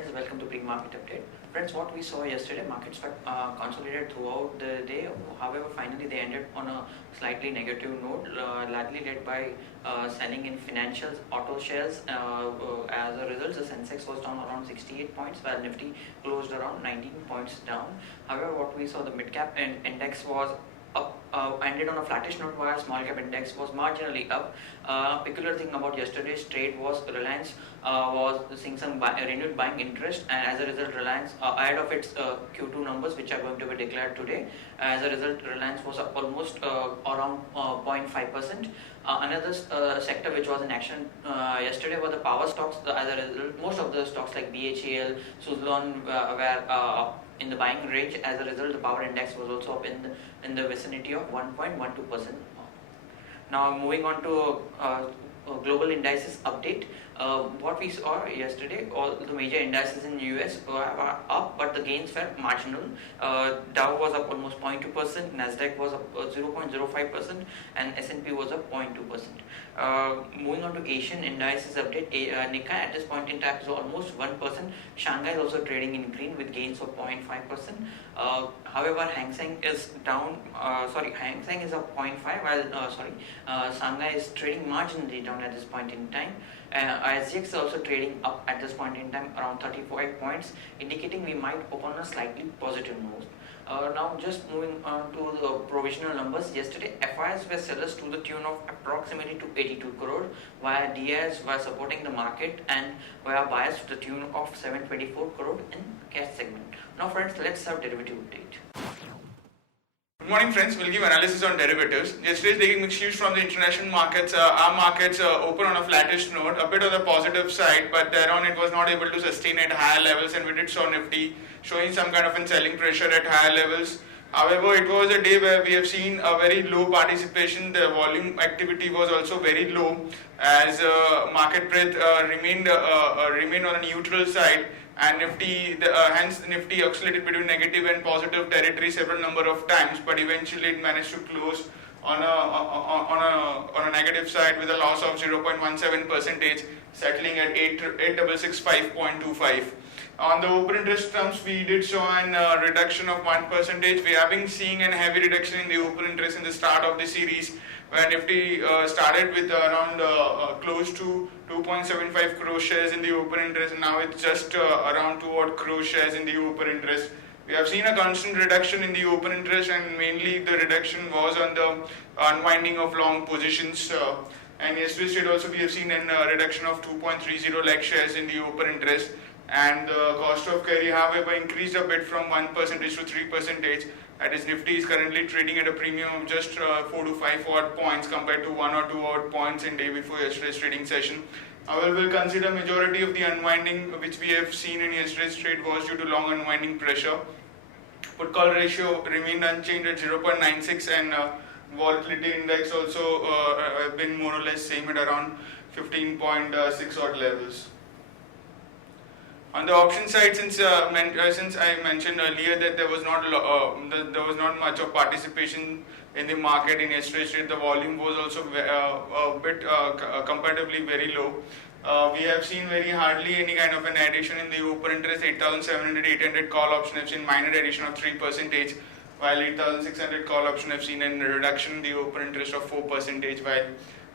friends, welcome to pre-market update. Friends, what we saw yesterday, markets were consolidated throughout the day. However, finally they ended on a slightly negative note, largely led by selling in financials, auto shares. As a result, the Sensex was down around 68 points, while Nifty closed around 19 points down. However, what we saw, the mid-cap index was up, ended on a flattish note, while small cap index was marginally up. Peculiar thing about yesterday's trade was Reliance was seeing some renewed buying interest, and as a result Reliance ahead of its Q2 numbers, which are going to be declared today. As a result, Reliance was up almost around 0.5%. Another sector which was in action yesterday were the power stocks. As a result, most of the stocks like BHEL, Suzlon were in the buying range. As a result, the power index was also up in the vicinity of 1.12%. Now moving on to global indices update. What we saw yesterday, all the major indices in the US were up, but the gains were marginal. Dow was up almost 0.2%, Nasdaq was up 0.05%, and S&P was up 0.2%. Moving on to Asian indices update, Nikkei at this point in time is almost 1%. Shanghai is also trading in green with gains of 0.5%. However, Hang Seng is down. Hang Seng is up 0.5, while Shanghai is trading marginally down at this point in time. SGX is also trading up at this point in time around 35 points, indicating we might open a slightly positive move. Now just moving on to the provisional numbers. Yesterday FIs were sellers to the tune of approximately to 82 crore, while DIs were supporting the market and were buyers to the tune of 724 crore in cash segment. Now friends, let's have derivative update. Good morning friends, we'll give analysis on derivatives. Yesterday's taking mixed news from the international markets. Our markets open on a flattish note, a bit on the positive side, but thereon it was not able to sustain at higher levels, and we did saw Nifty showing some kind of a selling pressure at higher levels. However, it was a day where we have seen a very low participation. The volume activity was also very low, as market breadth remained on a neutral side, and hence Nifty oscillated between negative and positive territory several number of times, but eventually it managed to close on a negative side with a loss of 0.17%, settling at 8665.25. On the open interest terms, we did show a reduction of 1%. We have been seeing a heavy reduction in the open interest in the start of the series, where Nifty started with around close to 2.75 crore shares in the open interest, and now it's just around 2 odd crore shares in the open interest. We have seen a constant reduction in the open interest, and mainly the reduction was on the unwinding of long positions. And yesterday's trade also we have seen a reduction of 2.30 lakh shares in the open interest, and the cost of carry however increased a bit from 1% to 3%. That is, Nifty is currently trading at a premium of just 4 to 5 odd points compared to 1 or 2 odd points in day before yesterday's trading session. However, we'll consider majority of the unwinding which we have seen in yesterday's trade was due to long unwinding pressure. Put call ratio remained unchanged at 0.96, and volatility index also have been more or less same at around 15.6 odd levels. On the option side, since I mentioned earlier that there was not much of participation in the market in yesterday's trade, the volume was also a bit comparatively very low. We have seen very hardly any kind of an addition in the open interest. 8,700, 800 call option have seen minor addition of 3%, while 8,600 call option have seen a reduction in the open interest of 4%. While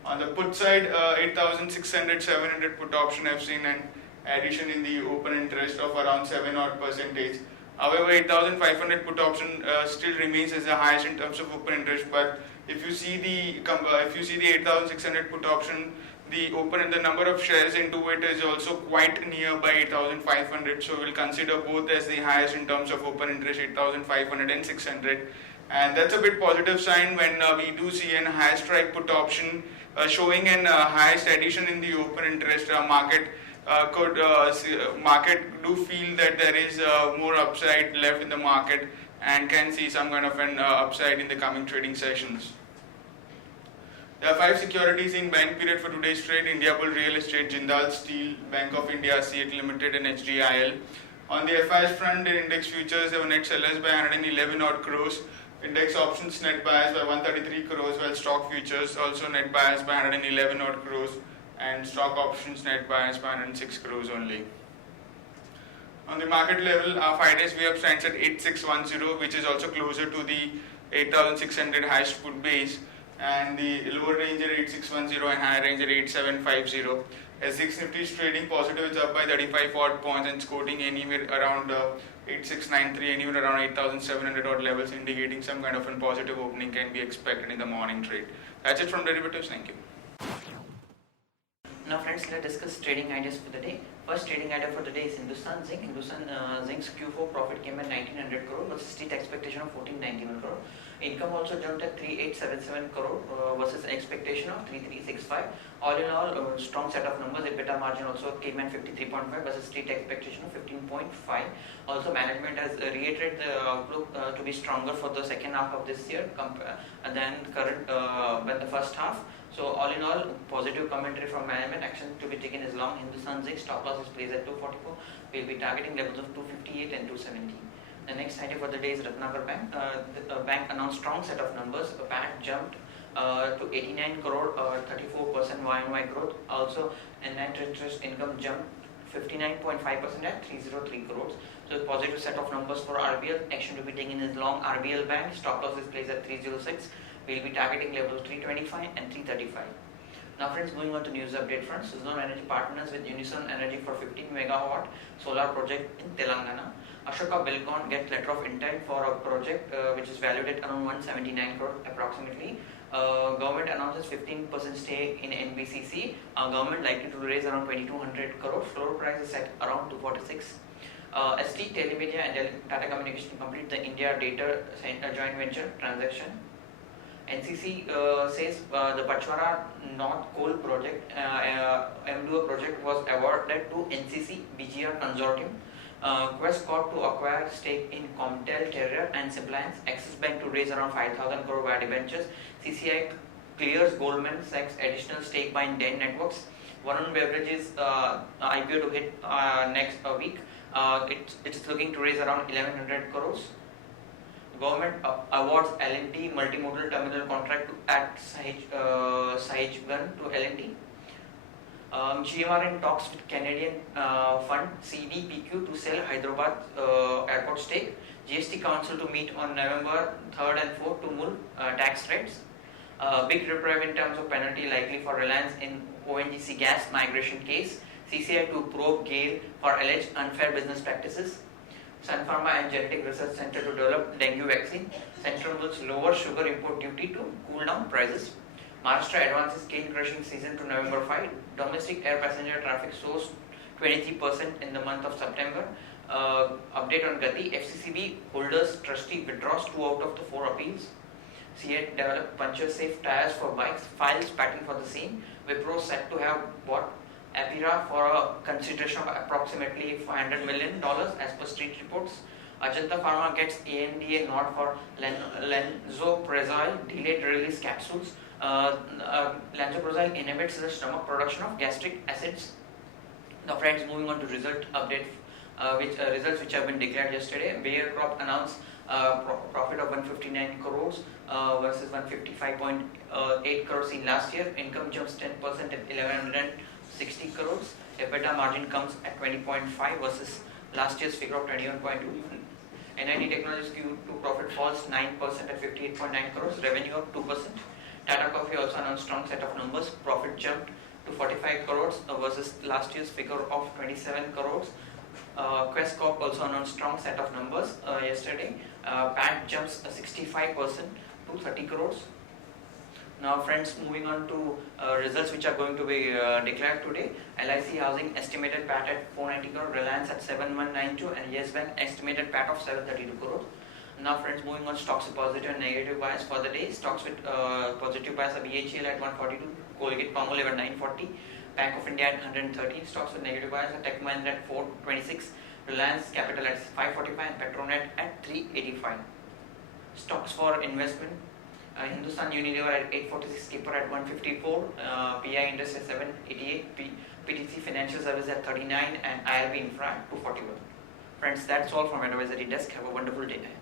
on the put side, 8,600, 700 put option have seen an addition in the open interest of around 7 odd percentage. However, 8,500 put option still remains as the highest in terms of open interest. But if you see the 8,600 put option, the number of shares into it is also quite nearby 8,500. So we'll consider both as the highest in terms of open interest, 8,500 and 600. And that's a bit positive sign when we do see an high strike put option showing an highest addition in the open interest. Market do feel that there is more upside left in the market and can see some kind of an upside in the coming trading sessions. There are 5 securities in buying period for today's trade: Indiabulls Real Estate, Jindal Steel, Bank of India, CEAT Limited and HDIL. On the FIs front, in index futures there were net sellers by 111 odd crores. Index options net buyers by 133 crores, while stock futures also net buyers by 111 odd crores, and stock options net buyers by 106 crores only. On the market level, 5 days we have stands at 8610, which is also closer to the 8600 highest put base, and the lower range at 8610 and higher range at 8750. S6 Nifty is trading positive, it's up by 35 odd points and quoting anywhere around 8693, anywhere around 8700 odd levels, indicating some kind of a positive opening can be expected in the morning trade. That's it from derivatives. Thank you. Now friends, let's discuss trading ideas for the day. First trading idea for the day is Hindustan Zinc. Hindustan Zinc's Q4 profit came at 1900 crore versus street expectation of 1491 crore. Income also jumped at 3877 crore versus an expectation of 3365. All in all, strong set of numbers. EBITDA margin also came at 53.5 versus street expectation of 15.5. Also, management has reiterated the outlook to be stronger for the second half of this year than the first half. So all in all, positive commentary from management. Action to be taken is long. Hindustan Zinc stop loss is placed at 244. We'll be targeting levels of 258 and 270. The next idea for the day is Ratnakar Bank. The bank announced strong set of numbers. The PAT jumped to 89 crore, 34% Y&Y growth. Also, net interest income jumped 59.5% at 303 crores. So positive set of numbers for RBL. Action to be taken is long. RBL Bank stop loss is placed at 306. We'll be targeting levels 325 and 335. Now friends, moving on to news update front. Suzlon Energy partners with Unison Energy for 15 megawatt solar project in Telangana. Ashoka Buildcon gets letter of intent for a project which is valued at around 179 crore approximately. Government announces 15% stake in NBCC. Government likely to raise around 2200 crore. Floor price is set around 246. ST Telemedia and Tata Communications complete the India Data Center joint venture transaction. NCC says the Pachwara North Coal Project, MDO project was awarded to NCC BGR Consortium. Quest Corp to acquire stake in Comtel Terrier and Simpliance. Axis Bank to raise around 5,000 crore via debentures. CCI clears Goldman Sachs additional stake by Den Networks. Varun Beverages IPO to hit next week. It's looking to raise around 1100 crores. Government awards L&T multimodal terminal contract to Sahijgan to L&T. GMR in talks with Canadian fund CDPQ to sell Hyderabad airport stake. GST Council to meet on November 3rd and 4th to move tax rates. Big reprieve in terms of penalty likely for Reliance in ONGC gas migration case. CCI to probe GAIL for alleged unfair business practices. Sun Pharma and Genetic Research Center to develop dengue vaccine. Central rules lower sugar import duty to cool down prices. Maharashtra advances cane crushing season to November 5. Domestic air passenger traffic soars 23% in the month of September. Update on Gati. FCCB holders trustee withdraws 2 out of the 4 appeals. CEAT developed puncture safe tires for bikes. Files patent for the same. Wipro said to have bought Apira for a consideration of approximately $500 million as per street reports. Ajanta Pharma gets ANDA nod for lansoprazole delayed release capsules. Lansoprazole inhibits the stomach production of gastric acids. Now friends, moving on to result update, results which have been declared yesterday. Bayer Crop announced profit of 159 crores versus 155.8 crores in last year. Income jumps 10% at 1160 crores. EBITDA margin comes at 20.5 versus last year's figure of 21.2. NIT Technologies Q2 profit falls 9% at 58.9 crores. Revenue up 2%. Tata Coffee also announced strong set of numbers. Profit jumped to 45 crores versus last year's figure of 27 crores. Quest Corp also announced strong set of numbers yesterday. PAT jumps 65% to 30 crores. Now friends, moving on to results which are going to be declared today. LIC Housing estimated PAT at 490 crore, Reliance at 7192 and Yes Bank estimated PAT of 732 crore. Now friends, moving on stocks with positive and negative bias for the day. Stocks with positive bias are BHEL at 142, Colgate Palmolive at 940, Bank of India at 113. Stocks with negative bias are Tech Mahindra at 426, Reliance Capital at 545 and Petronet at 385. Stocks for investment. Hindustan Unilever at 846, Skipper at 154, PI Industries at 788, PTC Financial Services at 39 and IRB Infra at 241. Friends, that's all from Advisory Desk. Have a wonderful day ahead.